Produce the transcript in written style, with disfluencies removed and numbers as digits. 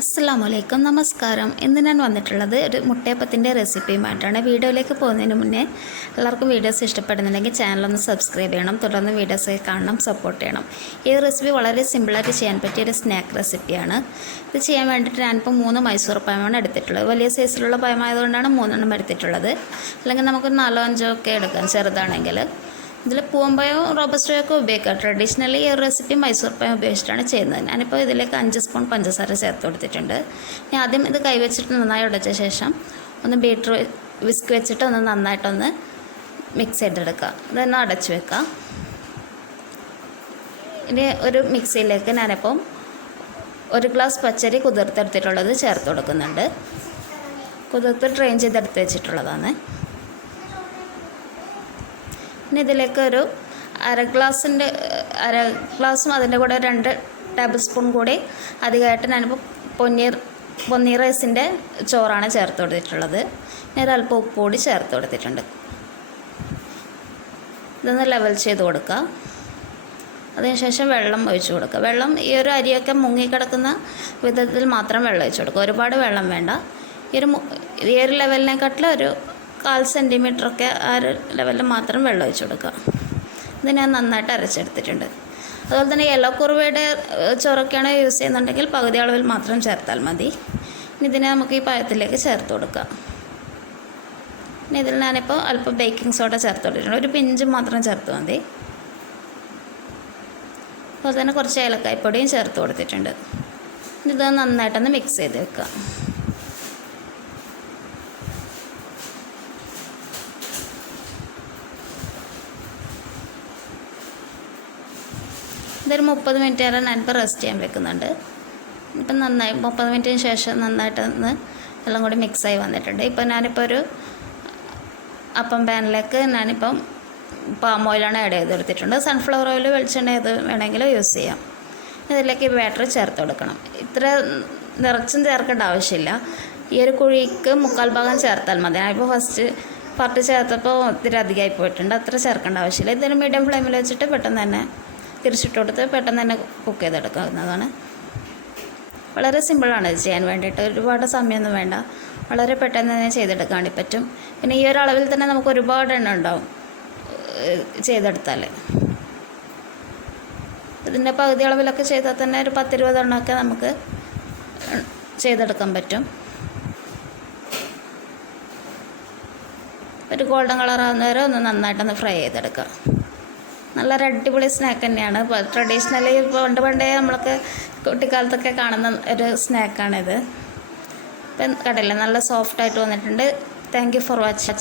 അസ്സലാമലൈക്കും നമസ്കാരം. ഇന്ന് ഞാൻ വന്നിട്ടുള്ളത് ഒരു മുട്ടയപ്പത്തിൻ്റെ റെസിപ്പിയുമായിട്ടാണ്. വീഡിയോയിലേക്ക് പോകുന്നതിന് മുന്നേ എല്ലാവർക്കും വീഡിയോസ് ഇഷ്ടപ്പെടുന്നുണ്ടെങ്കിൽ ചാനലൊന്ന് സബ്സ്ക്രൈബ് ചെയ്യണം, തുടർന്ന് വീഡിയോസ് കാണണം, സപ്പോർട്ട് ചെയ്യണം. ഈ റെസിപ്പി വളരെ സിമ്പിളായിട്ട് ചെയ്യാൻ പറ്റിയ ഒരു സ്നാക്ക് റെസിപ്പിയാണ്. ഇത് ചെയ്യാൻ വേണ്ടിയിട്ട് ഞാനിപ്പോൾ 3 മൈസൂർ പഴമാണ് എടുത്തിട്ടുള്ളത്. വലിയ സൈസിലുള്ള പഴമായതുകൊണ്ടാണ് 3 എടുത്തിട്ടുള്ളത്. അല്ലെങ്കിൽ നമുക്ക് 4-5 ഒക്കെ എടുക്കാം ചെറുതാണെങ്കിൽ. ഇതിൽ പൂവമ്പഴവും റോബസ്റ്റയും ഒക്കെ ഉപയോഗിക്കാം. ട്രഡീഷണലി ഈ റെസിപ്പി മൈസൂർ പഴം ഉപയോഗിച്ചിട്ടാണ് ചെയ്യുന്നത്. ഞാനിപ്പോൾ ഇതിലേക്ക് 5 സ്പൂൺ പഞ്ചസാര ചേർത്ത് കൊടുത്തിട്ടുണ്ട്. ഞാൻ ആദ്യം ഇത് കൈവച്ചിട്ട് നന്നായി ഉടച്ച ശേഷം ഒന്ന് വിസ്ക് വെച്ചിട്ട് ഒന്ന് നന്നായിട്ടൊന്ന് മിക്സ് ചെയ്തെടുക്കുക. ഇതൊന്ന് അടച്ചു വെക്കുക. ഇനി ഒരു മിക്സിയിലേക്ക് ഞാനിപ്പം 1 ഗ്ലാസ് പച്ചരി കുതിർത്തെടുത്തിട്ടുള്ളത് ചേർത്ത് കൊടുക്കുന്നുണ്ട്. കുതിർത്ത് ഡ്രെയിൻ ചെയ്തെടുത്ത് വെച്ചിട്ടുള്ളതാണ്. ഇനി ഇതിലേക്ക് ഒരു അര ഗ്ലാസും അതിൻ്റെ കൂടെ 2 ടേബിൾ സ്പൂൺ കൂടി അധികമായിട്ട് ഞാനിപ്പോൾ പൊന്നി റൈസിൻ്റെ ചോറാണ് ചേർത്ത് കൊടുത്തിട്ടുള്ളത്. ഞാൻ അല്പം ഉപ്പ് കൂടി ചേർത്ത് കൊടുത്തിട്ടുണ്ട്. ഇതൊന്ന് ലെവൽ ചെയ്ത് കൊടുക്കുക. അതിനുശേഷം വെള്ളം ഒഴിച്ചു കൊടുക്കുക. വെള്ളം ഈ ഒരു അരിയൊക്കെ മുങ്ങിക്കിടക്കുന്ന വിധത്തിൽ മാത്രം വെള്ളം ഒഴിച്ചു കൊടുക്കുക. ഒരുപാട് വെള്ളം വേണ്ട. ഈ ഒരു ലെവലിനെക്കാട്ടിലും ഒരു 1/4 സെൻറ്റിമീറ്ററൊക്കെ ആ ഒരു ലെവലിൽ മാത്രം വെള്ളം ഒഴിച്ചു കൊടുക്കുക. ഇത് ഞാൻ നന്നായിട്ട് അരച്ചെടുത്തിട്ടുണ്ട്. അതുപോലെ തന്നെ യെല്ലോ കുറുവയുടെ ചോറൊക്കെയാണ് യൂസ് ചെയ്യുന്നുണ്ടെങ്കിൽ പകുതി അളവിൽ മാത്രം ചേർത്താൽ മതി. ഇനി ഇതിനെ നമുക്ക് ഈ പഴത്തിലേക്ക് ചേർത്ത് കൊടുക്കാം. ഇനി ഇതിൽ ഞാനിപ്പോൾ അല്പം ബേക്കിംഗ് സോഡ ചേർത്ത് കൊടുത്തിട്ടുണ്ട്. ഒരു പിഞ്ച് മാത്രം ചേർത്ത് മതി. അതുപോലെ തന്നെ കുറച്ച് ഏലക്കായ്പ്പൊടിയും ചേർത്ത് കൊടുത്തിട്ടുണ്ട്. ഇത് നന്നായിട്ടൊന്ന് മിക്സ് ചെയ്ത് വെക്കുക. ഇതൊരു 30 മിനിറ്റ് നേരം ഞാനിപ്പോൾ റെസ്റ്റ് ചെയ്യാൻ വെക്കുന്നുണ്ട്. ഇപ്പം നന്നായി 30 മിനിറ്റിന് ശേഷം നന്നായിട്ടൊന്ന് എല്ലാം കൂടി മിക്സായി വന്നിട്ടുണ്ട്. ഇപ്പം ഞാനിപ്പോൾ ഒരു അപ്പം പാനിലേക്ക് ഞാനിപ്പം പാം ഓയിലാണ് ആഡ് ചെയ്ത് കൊടുത്തിട്ടുണ്ട്. സൺഫ്ലവർ ഓയിൽ വെളിച്ചെണ്ണ ഏത് വേണമെങ്കിലും യൂസ് ചെയ്യാം. ഇതിലേക്ക് ഈ ബാറ്റർ ചേർത്ത് കൊടുക്കണം. ഇത്ര നിറച്ചും ചേർക്കേണ്ട ആവശ്യമില്ല. ഈ ഒരു കുഴിക്ക് 1/4 ഭാഗം ചേർത്താൽ മതി. ഞാനിപ്പോൾ ഫസ്റ്റ് പാർട്ട് ചേർത്തപ്പോൾ ഒത്തിരി അധികമായി പോയിട്ടുണ്ട്. അത്ര ചേർക്കേണ്ട ആവശ്യമില്ല. ഇതൊരു മീഡിയം ഫ്ലെയിമിൽ വെച്ചിട്ട് പെട്ടെന്ന് തന്നെ തിരിച്ചിട്ട് കൊടുത്ത് പെട്ടെന്ന് തന്നെ കുക്ക് ചെയ്തെടുക്കാവുന്നതാണ്. വളരെ സിമ്പിളാണ് ഇത് ചെയ്യാൻ വേണ്ടിയിട്ട്. ഒരുപാട് സമയമൊന്നും വേണ്ട. വളരെ പെട്ടെന്ന് തന്നെ ചെയ്തെടുക്കാൻ വേണ്ടി പറ്റും. പിന്നെ ഈ ഒരു അളവിൽ തന്നെ നമുക്ക് ഒരുപാട് എണ്ണം ഉണ്ടാവും ചെയ്തെടുത്താൽ. ഇതിൻ്റെ പകുതി അളവിലൊക്കെ ചെയ്താൽ തന്നെ ഒരു 10-20 എണ്ണമൊക്കെ നമുക്ക് ചെയ്തെടുക്കാൻ പറ്റും. ഒരു ഗോൾഡൻ കളറാകുന്ന വരെ ഒന്ന് നന്നായിട്ടൊന്ന് ഫ്രൈ ചെയ്തെടുക്കുക. നല്ലൊരു അടിപൊളി സ്നാക്ക് തന്നെയാണ്. ട്രഡീഷണലി പണ്ടേ നമ്മളൊക്കെ കുട്ടിക്കാലത്തൊക്കെ കാണുന്ന ഒരു സ്നാക്കാണിത്. ഇപ്പം കണ്ടില്ലേ, നല്ല സോഫ്റ്റായിട്ട് വന്നിട്ടുണ്ട്. Thank you for watching.